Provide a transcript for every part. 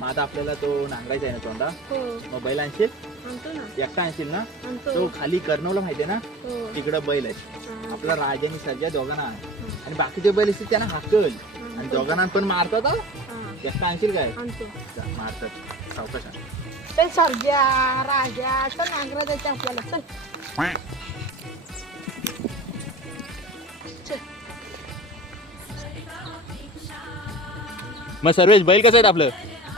मग आता आपल्याला तो नांगरायचा आहे ना तोंडा. हो मग बैल आणशील आणतो ना एकटा आणशील ना. आणतो तो खाली कर्नवला माहितीये ना हो तिकडं बैल आहे. हा. आपला राजा आणि सर्जा दोघांना आहे. आणि बाकीचे बैल असतील त्यांना हाकल आणि दोघांना पण मारतात. हा. एकटा आणशील काय आणतो मारतात सावकाश आण. ते सर्जा राजा चल नांगरा जायचं आपल्याला चल चल. मग सर्वेश बैल कसं आहेत आपलं.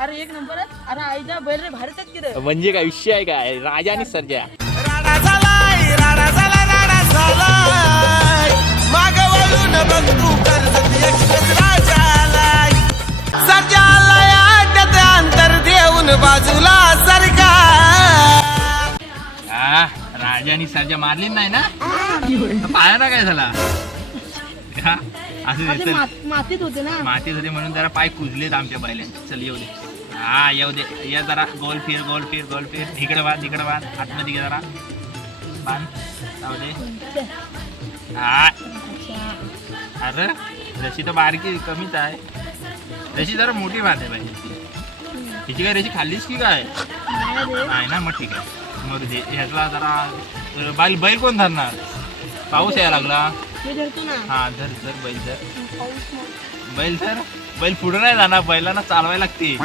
अरे एक नंबर आहे. अरे आईजा बैल रे भारीच आहेत की रे. म्हणजे काय विषय आहे काय राजा आणि सर्जा. राडा झालाय राडा झालाय माग वळून बघ तू कर्जत एकच राजालाय सजालाय आटत अंतर देऊन बाजूला सरका. राजा आणि सर्जा मारली नाही ना पायाला काय झाला. हा, असं अरे दिसतं. मातीत होते ना. मातीत होते म्हणून जरा पाय कुजलेत आमच्या बैलांचे. चल येऊ दे. हा येऊ दे. या जरा गोल फिर गोल फिर गोल फिर. इकडे बांध इकडे बांध आतमध्ये घे जरा बांध जाऊ दे. हा अरे रशी तर बारकी कमीच आहे. रशी जरा मोठी बांध आहे पाहिजे. हिची काय रशी खाल्लीस की काय. नाही रे. नाही ना मग ठीक आहे. मग दे ह्यातला जरा बैल कोण धरणार. पाऊस यायला लागला. मी धरतो ना. हा धर धर बैल धर. पाऊस नाही. बैल धर. बैल पुढे नाही जाणार बैलांना चालवायला लागते.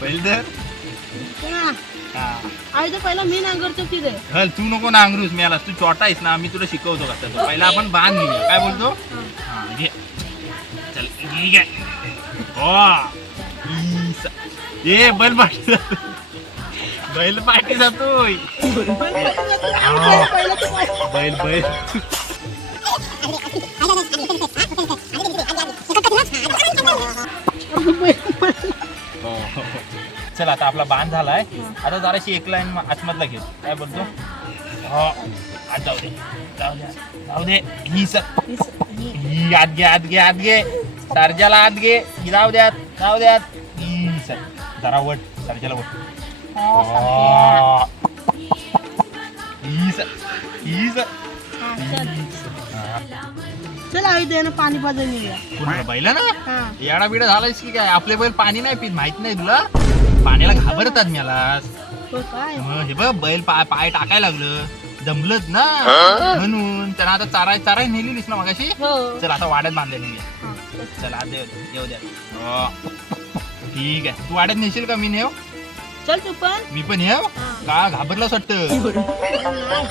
बैल धर. धरतो ना. हा आईजा पहिला मी नांगरतो की रे. हल तू नको नांगरूस मी आलास. तू छोटा आहेस ना मी तुला शिकवतो कसं. पहिला आपण बांध घेऊया काय बोलतो. हा घे चल ठीक आहे. ये बैल पाठी बैल पाठी जातोय. पहिला तू पाय. बैल बैल चल आता आपला बांध झालाय. आता जराशी एक लाईन आतमधला घेऊ काय बोलतो. हो आत जाऊ दे जाऊ दे जाऊ दे. ही ही आत घे आत घे आत घे. सर्जाला आत घे. ही जाऊ द्यात जाऊ द्यात. ही सर जरा वट सर्जाला वट. ही सर ही सर. चल आई दे ना पाणी पाजून येऊया. कुणाला बैला ना हा. येडा बिडा झालायस की काय. आपले बैल पाणी नाही पित माहित नाही तुला. पाण्याला घाबरतात मला. हो काय. हे बघ बैल पाय टाकायला लागलं दमलत ना म्हणून. त्यांना आता चाराय नेलीस ना मगाशी. हो चल आता वाड्यात बांधलेली आहे. हा, चल. चल आज येऊ द्या. हो ठीक आहे. तू वाड्यात नेशील का मी नेव. चल तू पण. मी पण येऊ हा. का घाबरलाच वाटतं. नाही.